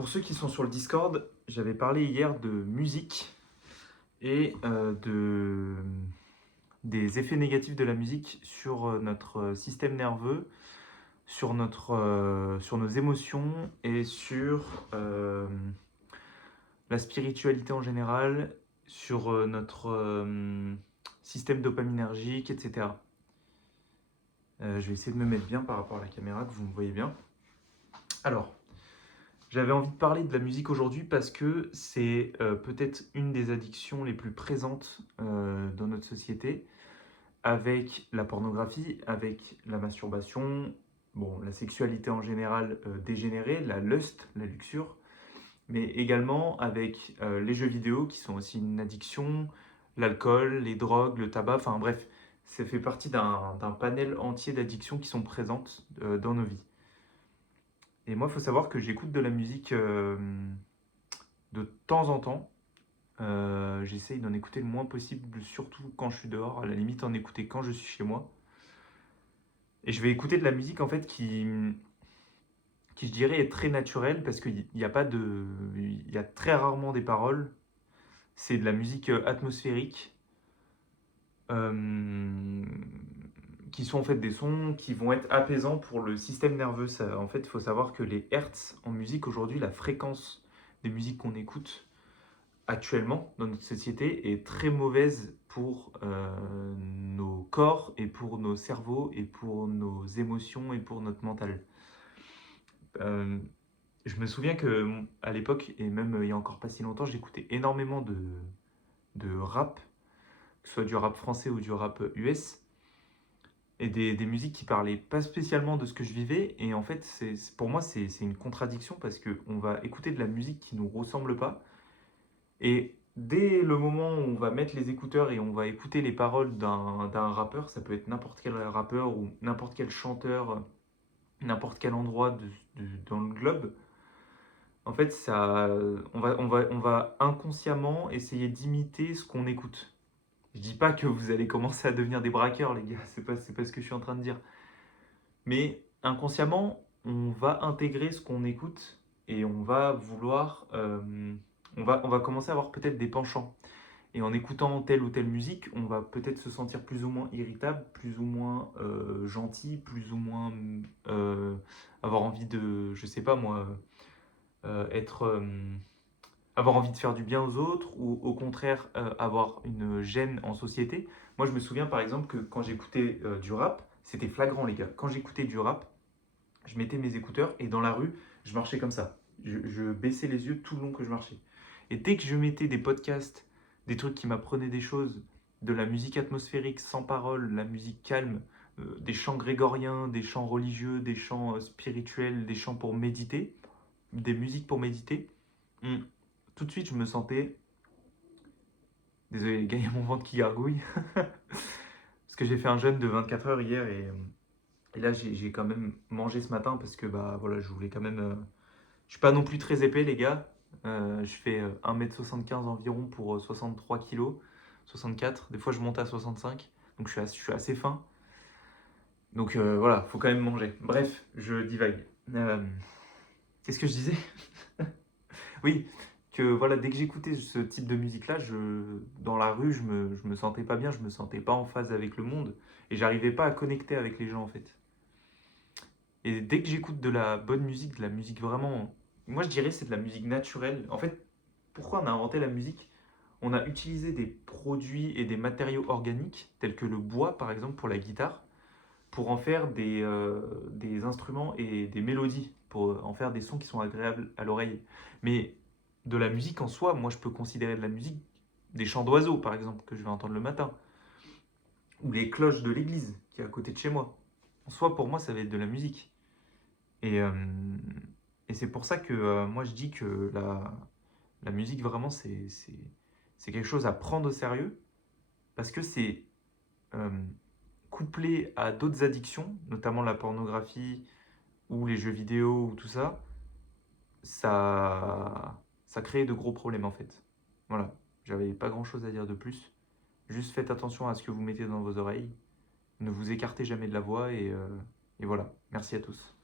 Pour ceux qui sont sur le Discord, j'avais parlé hier de musique et des effets négatifs de la musique sur notre système nerveux, sur nos émotions et sur la spiritualité en général, sur notre système dopaminergique, etc. Je vais essayer de me mettre bien par rapport à la caméra, que vous me voyez bien. Alors, j'avais envie de parler de la musique aujourd'hui parce que c'est peut-être une des addictions les plus présentes dans notre société, avec la pornographie, avec la masturbation, bon, la sexualité en général dégénérée, la lust, la luxure, mais également avec les jeux vidéo qui sont aussi une addiction, l'alcool, les drogues, le tabac, enfin bref, ça fait partie d'un panel entier d'addictions qui sont présentes dans nos vies. Et moi, il faut savoir que j'écoute de la musique de temps en temps. J'essaye d'en écouter le moins possible, surtout quand je suis dehors. À la limite, en écouter quand je suis chez moi. Et je vais écouter de la musique en fait qui je dirais est très naturelle parce qu'il n'y a pas de, il y a très rarement des paroles. C'est de la musique atmosphérique euh, qui sont en fait des sons qui vont être apaisants pour le système nerveux. Ça, en fait, il faut savoir que les hertz en musique aujourd'hui, la fréquence des musiques qu'on écoute actuellement dans notre société est très mauvaise pour nos corps et pour nos cerveaux et pour nos émotions et pour notre mental. Euh, je me souviens que à l'époque, et même il y a encore pas si longtemps, j'écoutais énormément de rap, que ce soit du rap français ou du rap US, et des musiques qui parlaient pas spécialement de ce que je vivais. Et en fait, pour moi, c'est une contradiction parce qu'on va écouter de la musique qui nous ressemble pas. Et dès le moment où on va mettre les écouteurs et on va écouter les paroles d'un rappeur, ça peut être n'importe quel rappeur ou n'importe quel chanteur, n'importe quel endroit dans le globe, en fait, on va inconsciemment essayer d'imiter ce qu'on écoute. Je dis pas que vous allez commencer à devenir des braqueurs, les gars, c'est pas ce que je suis en train de dire. Mais inconsciemment, on va intégrer ce qu'on écoute et on va vouloir, on va commencer à avoir peut-être des penchants. Et en écoutant telle ou telle musique, on va peut-être se sentir plus ou moins irritable, plus ou moins gentil, plus ou moins avoir envie de, je sais pas moi, être, avoir envie de faire du bien aux autres, ou au contraire avoir une gêne en société. Moi, je me souviens par exemple que quand j'écoutais du rap, c'était flagrant les gars. Quand j'écoutais du rap, je mettais mes écouteurs et dans la rue, je marchais comme ça. Je baissais les yeux tout le long que je marchais. Et dès que je mettais des podcasts, des trucs qui m'apprenaient des choses, de la musique atmosphérique sans parole, la musique calme, des chants grégoriens, des chants religieux, des chants spirituels, des chants pour méditer, des musiques pour méditer, tout de suite je me sentais... Désolé les gars, il y a mon ventre qui gargouille. Parce que j'ai fait un jeûne de 24 heures hier et là j'ai quand même mangé ce matin parce que bah voilà, je voulais quand même... Je suis pas non plus très épais les gars. Je fais 1m75 environ pour 63 kilos, 64. Des fois je monte à 65. Donc je suis assez fin. Donc voilà, faut quand même manger. Bref, je divague. Qu'est-ce que je disais? Oui, que voilà, dès que j'écoutais ce type de musique-là, dans la rue, je me sentais pas bien, je me sentais pas en phase avec le monde et j'arrivais pas à connecter avec les gens en fait. Et dès que j'écoute de la bonne musique, de la musique vraiment, moi je dirais c'est de la musique naturelle. En fait, pourquoi on a inventé la musique? On a utilisé des produits et des matériaux organiques, tels que le bois par exemple pour la guitare, pour en faire des instruments et des mélodies, pour en faire des sons qui sont agréables à l'oreille. Mais de la musique en soi, moi je peux considérer de la musique des chants d'oiseaux par exemple, que je vais entendre le matin, ou les cloches de l'église qui est à côté de chez moi. En soi, pour moi, ça va être de la musique. Et, euh, et c'est pour ça que moi je dis que la musique vraiment c'est quelque chose à prendre au sérieux, parce que c'est euh, couplé à d'autres addictions, notamment la pornographie ou les jeux vidéo ou tout ça, ça crée de gros problèmes en fait. Voilà, j'avais pas grand chose à dire de plus. Juste faites attention à ce que vous mettez dans vos oreilles. Ne vous écartez jamais de la voix et voilà. Merci à tous.